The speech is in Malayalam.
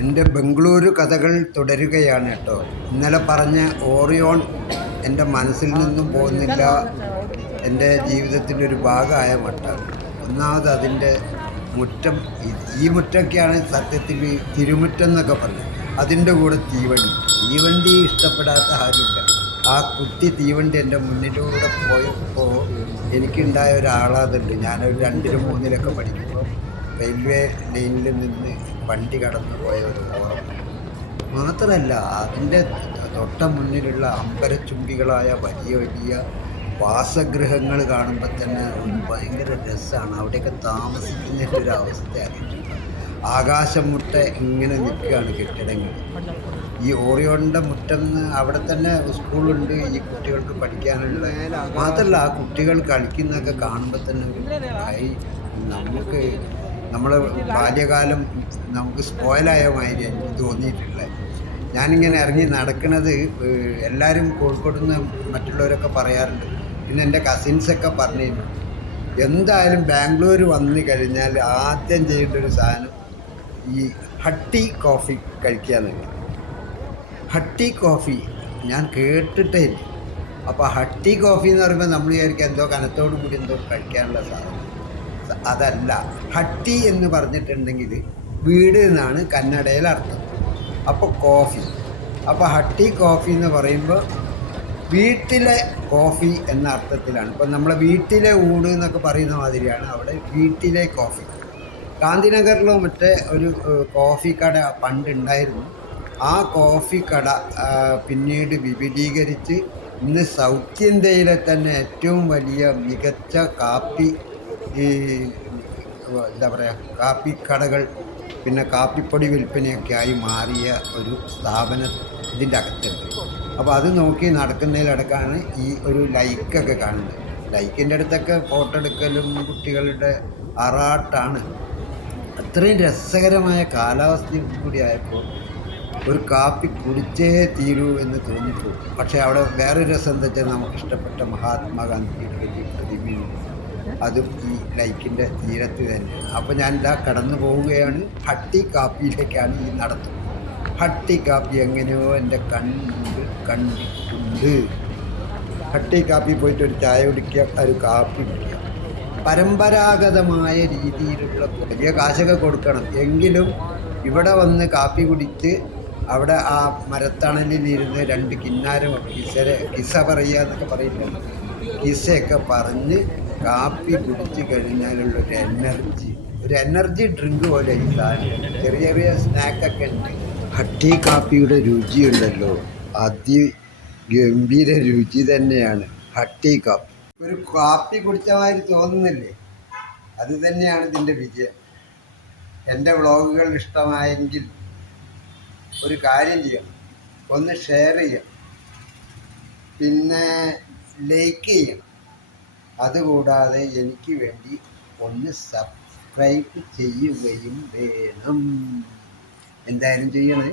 എൻ്റെ ബംഗളൂരു കഥകൾ തുടരുകയാണ് കേട്ടോ. ഇന്നലെ പറഞ്ഞ ഓറിയോൺ എൻ്റെ മനസ്സിൽ നിന്നും പോകുന്നില്ല. എൻ്റെ ജീവിതത്തിൻ്റെ ഒരു ഭാഗമായ മട്ടാണ്. ഒന്നാമത് അതിൻ്റെ മുറ്റം, ഈ മുറ്റമൊക്കെയാണ് സത്യത്തിൽ തിരുമുറ്റം എന്നൊക്കെ പറഞ്ഞത്. അതിൻ്റെ കൂടെ തീവണ്ടി ഇഷ്ടപ്പെടാത്ത ആരുമില്ല. ആ കുട്ടി തീവണ്ടി എൻ്റെ മുന്നിലൂടെ പോയപ്പോൾ എനിക്കുണ്ടായ ഒരാളാതുണ്ട്. ഞാനൊരു 2-ലും 3-ലൊക്കെ പഠിക്കുമ്പോൾ റെയിൽവേ ലൈനിൽ നിന്ന് വണ്ടി കടന്നു പോയ ഒരു ഓർമ്മ. മാത്രമല്ല അതിൻ്റെ തൊട്ട മുന്നിലുള്ള അമ്പരച്ചുംബികളായ വലിയ വലിയ വാസഗൃഹങ്ങൾ കാണുമ്പോൾ തന്നെ ഒരു ഭയങ്കര രസമാണ്. അവിടെയൊക്കെ താമസിക്കുന്നതിൻ്റെ ഒരു അവസ്ഥ അറിയിട്ടുണ്ട്. ആകാശം മുട്ട ഇങ്ങനെ നിൽക്കുകയാണ് കെട്ടിടങ്ങൾ. ഈ ഓറിയോണിൻ്റെ മുറ്റം അവിടെ തന്നെ സ്കൂളുണ്ട് ഈ കുട്ടികൾക്ക് പഠിക്കാനുള്ള. മാത്രമല്ല ആ കുട്ടികൾ കളിക്കുന്നതൊക്കെ കാണുമ്പോൾ തന്നെ നമുക്ക് നമ്മളെ ബാല്യകാലം നമുക്ക് സ്പോയിലായ മാതിരി എനിക്ക് തോന്നിയിട്ടുള്ളത്. ഞാനിങ്ങനെ ഇറങ്ങി നടക്കുന്നത് എല്ലാവരും കോഴിക്കോട് നിന്ന് മറ്റുള്ളവരൊക്കെ പറയാറുണ്ട്. പിന്നെ എൻ്റെ കസിൻസൊക്കെ പറഞ്ഞിരുന്നു എന്തായാലും ബാംഗ്ലൂർ വന്നു കഴിഞ്ഞാൽ ആദ്യം ചെയ്യേണ്ട ഒരു സാധനം ഈ ഹട്ടി കോഫി കഴിക്കുക എന്നുള്ളത്. ഹട്ടി കോഫി ഞാൻ കേട്ടിട്ടേ ഇല്ല. അപ്പോൾ ഹട്ടി കോഫി എന്ന് പറയുമ്പോൾ നമ്മൾ വിചാരിക്കുക എന്തോ കനത്തോടു കൂടി എന്തോ കഴിക്കാനുള്ള സാധനം. അതല്ല. ഹട്ടി എന്ന് പറഞ്ഞിട്ടുണ്ടെങ്കിൽ വീട് എന്നാണ് കന്നഡയിൽ അർത്ഥം. അപ്പോൾ കോഫി, അപ്പോൾ ഹട്ടി കോഫി എന്ന് പറയുമ്പോൾ വീട്ടിലെ കോഫി എന്ന അർത്ഥത്തിലാണ്. ഇപ്പം നമ്മളെ വീട്ടിലെ ഊട് എന്നൊക്കെ പറയുന്ന മാതിരിയാണ് അവിടെ വീട്ടിലെ കോഫി. ഗാന്ധിനഗറിലോ മറ്റേ ഒരു കോഫി കട പണ്ടുണ്ടായിരുന്നു. ആ കോഫി കട പിന്നീട് വിപുലീകരിച്ച് ഇന്ന് സൗത്ത് ഇന്ത്യയിലെ തന്നെ ഏറ്റവും വലിയ മികച്ച കാപ്പി എന്താ പറയുക കാപ്പിക്കടകൾ പിന്നെ കാപ്പിപ്പൊടി വിൽപ്പനയൊക്കെ ആയി മാറിയ ഒരു സ്ഥാപനം ഇതിൻ്റെ അകത്തുണ്ട്. അപ്പോൾ അത് നോക്കി നടക്കുന്നതിലടക്കാണ് ഈ ഒരു ലൈക്കൊക്കെ കാണുന്നത്. ലൈക്കിൻ്റെ അടുത്തൊക്കെ ഫോട്ടോ എടുക്കലും കുട്ടികളുടെ ആറാട്ടാണ്. അത്രയും രസകരമായ കാലാവസ്ഥയും കൂടി ആയപ്പോൾ ഒരു കാപ്പി കുടിച്ചേ തീരൂ എന്ന് തോന്നിപ്പോകും. പക്ഷേ അവിടെ വേറൊരു രസം എന്താ വെച്ചാൽ നമുക്കിഷ്ടപ്പെട്ട മഹാത്മാഗാന്ധിയുടെ വലിയ പ്രതിമയും അതും ഈ ലൈക്കിൻ്റെ തീരത്ത് തന്നെയാണ്. അപ്പോൾ ഞാൻ ഇതാ കടന്നു പോവുകയാണ്. ഹട്ടി കാപ്പിയിലേക്കാണ് ഈ നടത്തുന്നത്. ഹട്ടി കാപ്പി എങ്ങനെയോ എൻ്റെ കണ്ടിട്ടുണ്ട്. ഹട്ടി കാപ്പി പോയിട്ട് ഒരു ചായ കുടിക്കുക, ഒരു കാപ്പി കുടിക്കുക. പരമ്പരാഗതമായ രീതിയിലുള്ള വലിയ കാശൊക്കെ കൊടുക്കണം. എങ്കിലും ഇവിടെ വന്ന് കാപ്പി കുടിച്ച് അവിടെ ആ മരത്തണലിലിരുന്ന് 2 കിന്നാരം കിസ്സ പറയുക എന്നൊക്കെ പറയുന്നത്, കിസ്സയൊക്കെ പറഞ്ഞ് കാപ്പി കുടിച്ച് കഴിഞ്ഞാലുള്ളൊരു എനർജി ഡ്രിങ്ക് പോലെ ഈ സാധനം. ചെറിയ ചെറിയ സ്നാക്കൊക്കെ ഉണ്ട്. ഹട്ടി കാപ്പിയുടെ രുചിയുണ്ടല്ലോ, അതിഗംഭീര രുചി തന്നെയാണ് ഹട്ടി കാപ്പി. ഒരു കാപ്പി കുടിച്ച മാതിരി തോന്നുന്നില്ലേ? അത് തന്നെയാണ് ഇതിൻ്റെ വിജയം. എൻ്റെ വ്ളോഗുകൾ ഇഷ്ടമായെങ്കിൽ ഒരു കാര്യം ചെയ്യണം, ഒന്ന് ഷെയർ ചെയ്യണം, പിന്നെ ലൈക്ക് ചെയ്യണം. അതുകൂടാതെ എനിക്ക് വേണ്ടി ഒന്ന് സബ്സ്ക്രൈബ് ചെയ്യുകയും വേണം. എന്തായാലും ചെയ്യണേ.